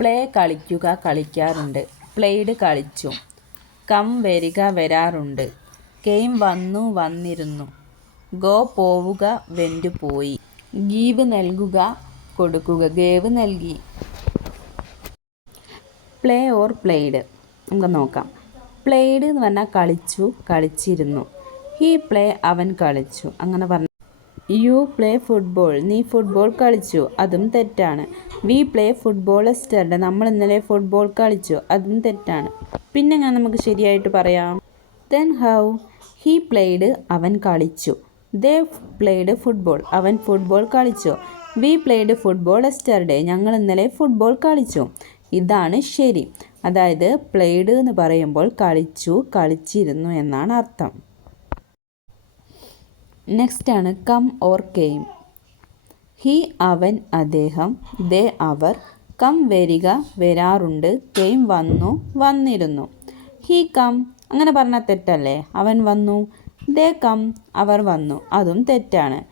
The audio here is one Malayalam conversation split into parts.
പ്ലേ കളിക്കുക കളിക്കാറുണ്ട്. പ്ലേഡ് കളിച്ചു. കം വരിക വരാറുണ്ട്. കെയിം വന്നു വന്നിരുന്നു. ഗോ പോവുക വെന്റ് പോയി. ഗീവ് നൽകുക കൊടുക്കുക. ഗേവ് നൽകി. പ്ലേ ഓർ പ്ലേഡ് നമുക്ക് നോക്കാം. പ്ലേഡ് എന്ന് പറഞ്ഞാൽ കളിച്ചു കളിച്ചിരുന്നു. ഹീ പ്ലേ അവൻ കളിച്ചു. അങ്ങനെ പറഞ്ഞു യു പ്ലേ ഫുട്ബോൾ. നീ ഫുട്ബോൾ കളിച്ചു. അതും തെറ്റാണ്. വി പ്ലേ ഫുട്ബോൾ എസ്റ്റർഡ് നമ്മൾ ഇന്നലെ ഫുട്ബോൾ കളിച്ചു. അതും തെറ്റാണ്. പിന്നെ ഞാൻ നമുക്ക് ശരിയായിട്ട് പറയാം. ദെൻ ഹൗ ഹീ പ്ലേഡ് അവൻ കളിച്ചു. ദേ പ്ലേഡ് ഫുട്ബോൾ അവൻ ഫുട്ബോൾ കളിച്ചു. വി പ്ലേഡ് ഫുട്ബോൾ എസ്റ്റർഡേ ഞങ്ങൾ ഇന്നലെ ഫുട്ബോൾ കളിച്ചു. ഇതാണ് ശരി. അതായത് പ്ലേഡ് എന്ന് പറയുമ്പോൾ കളിച്ചു കളിച്ചിരുന്നു എന്നാണ് അർത്ഥം. നെക്സ്റ്റ് ആണ് കം ഓർ കെയിം ഹി അവൻ അദ്ദേഹം ദേ അവർ കം വരിക വരാറുണ്ട് കെയിം വന്നു വന്നിരുന്നു. ഹി കം അങ്ങനെ പറഞ്ഞാൽ തെറ്റല്ലേ? അവൻ വന്നു ദേ കം അവർ വന്നു. അതും തെറ്റാണ്.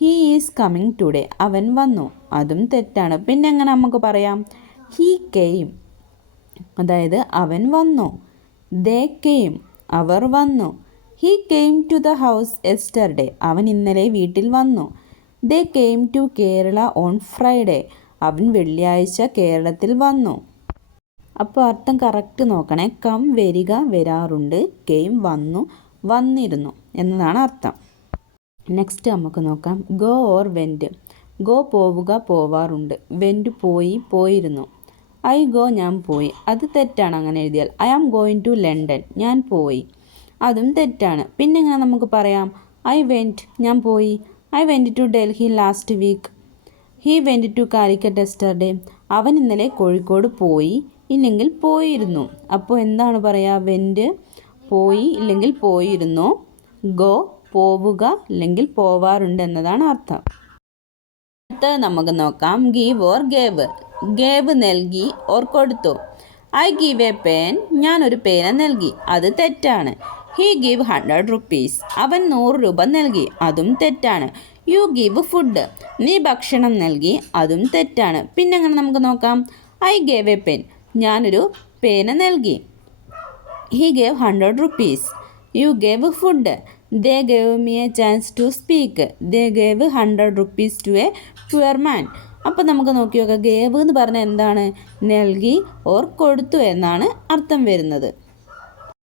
ഹീ ഈസ് കമ്മിങ് ടുഡേ അവൻ വന്നു. അതും തെറ്റാണ്. പിന്നെ എങ്ങനെ നമുക്ക് പറയാം? ഹീ കെയിം അതായത് അവൻ വന്നു. ദേ കെയിം അവർ വന്നു. He came to the house yesterday അവൻ ഇന്നലെ വീട്ടിൽ വന്നു. They came to Kerala on Friday അവൻ വെള്ളിയാഴ്ച കേരളത്തിൽ വന്നു. അപ്പോൾ അർത്ഥം കറക്റ്റ് നോക്കണേ. കം വരിക വരാറുണ്ട്. കെയിം വന്നു വന്നിരുന്നു എന്നതാണ് അർത്ഥം. നെക്സ്റ്റ് നമുക്ക് നോക്കാം. ഗോ ഓർ വെന്റ് ഗോ പോവുക പോവാറുണ്ട്. വെന്റ് പോയി പോയിരുന്നു. ഐ ഗോ ഞാൻ പോയി. അത് തെറ്റാണ് അങ്ങനെ എഴുതിയാൽ. I am going to London ഞാൻ പോയി. അതും തെറ്റാണ്. പിന്നെ എങ്ങനെ നമുക്ക് പറയാം? ഐ വെന്റ് ഞാൻ പോയി. I went to Delhi last week he went to Calicut yesterday അവൻ ഇന്നലെ കോഴിക്കോട് പോയി ഇല്ലെങ്കിൽ പോയിരുന്നു. അപ്പോൾ എന്താണ് പറയുക വെന്റ് പോയി ഇല്ലെങ്കിൽ പോയിരുന്നു. ഗോ പോവുക അല്ലെങ്കിൽ പോവാറുണ്ട് എന്നതാണ് അർത്ഥം. അടുത്തത് നമുക്ക് നോക്കാം. ഗീവ് ഓർ ഗേവ് ഗേവ് നൽകി ഓർ കൊടുത്തു. ഐ ഗീവ് എ പേൻ ഞാനൊരു പേന നൽകി. അത് തെറ്റാണ്. ഹീ ഗീവ് ഹൺഡ്രഡ് റുപ്പീസ് അവൻ നൂറ് രൂപ നൽകി. അതും തെറ്റാണ്. യു ഗീവ് ഫുഡ് നീ ഭക്ഷണം നൽകി. അതും തെറ്റാണ്. പിന്നെ അങ്ങനെ നമുക്ക് നോക്കാം? ഐ ഗേവ് എ പെൻ ഞാനൊരു പേന നൽകി. He gave hundred rupees you gave food they gave me a chance to speak they gave hundred rupees to a poor man അപ്പോൾ നമുക്ക് നോക്കി നോക്കാം. ഗേവ് എന്ന് പറഞ്ഞാൽ എന്താണ്? നൽകി ഓർ കൊടുത്തു എന്നാണ് അർത്ഥം വരുന്നത്.